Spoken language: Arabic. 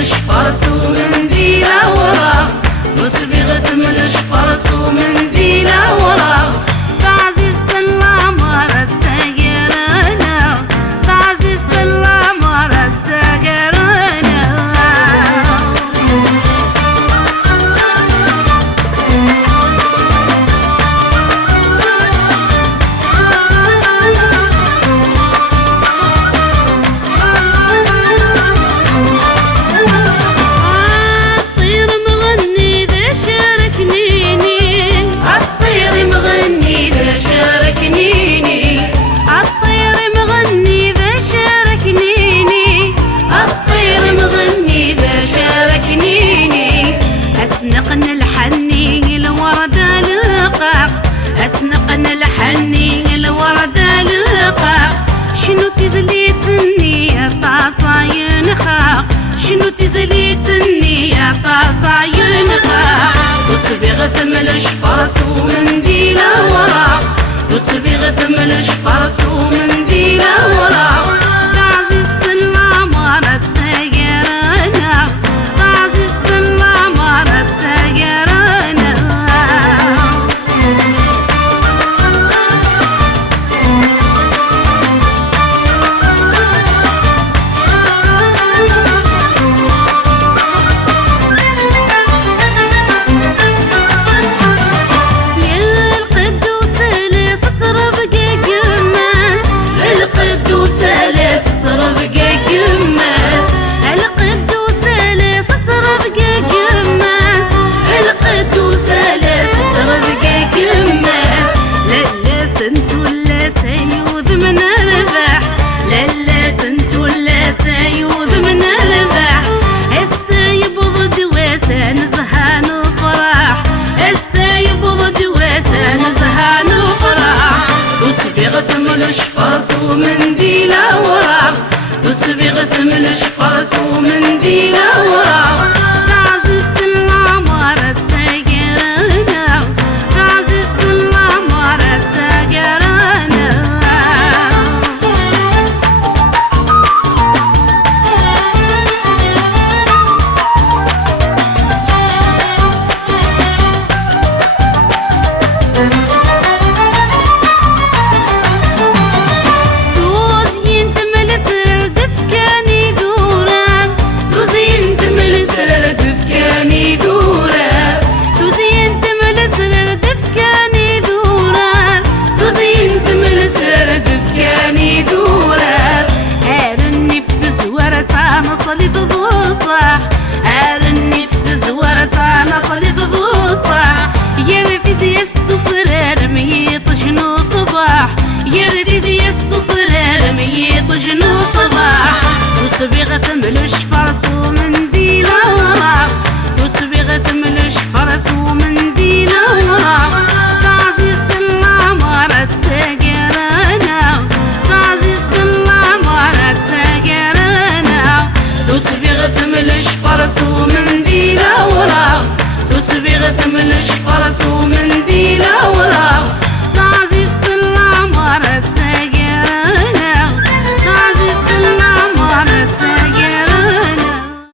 ثملش فرس ومنديله وراه، وصبيغ ثملش فرس ومنديله وراه. تعزيزة العمارة تساقرنا، تعزيزة العمارة تساقرنا. أسنقن الحني الوردة لقع، أسنقن الحني الوردة لقع. شنو تزليتني يا طاصاين خاق، شنو تزليتني يا طاصاين خاق. وصبيغ ثملش فرس ومنديله وراه، وصبيغ ثملش فرس ومنديله وراه. تعزيزة العمارة تساقرنا، تعزيزة العمارة تساقرنا. سنتو لا سيوذ من الرباح، لا سنتو لا سيوذ من الرباح. السايب ضد واسان زهان وفرح، السايب ضد واسان زهان وفرح. وصبيغ ثملش فرس ومنديله وراه، وصبيغ ثملش فرس ومنديله وراه. تعزيزة العمارة تساقرنا، تعزيزة العمارة تساقرنا. ثوزين تملس ردفكاني دوران، ثوزين تملس ردفكاني دوران، ثوزين تملس ردفكاني دوران، ثوزين تملس ردفكاني دوران. هارني في زوارة أنا صليت ضوصح، هارني في زوارة أنا صليت ضوصح. يا رفيز يستو فرار ميت شنو صباح، يا رفيز يستو فرار ميت شنو صباح. وصبيغ ثملش فرس ومنديله وراه، وصبيغ ثملش فرس ومنديله وراه. تعزيزة العمارة تساقرنا، تعزيزة العمارة تساقرنا. وصبيغ ثملش فرس ومنديله وراه، وصبيغ ثملش فرس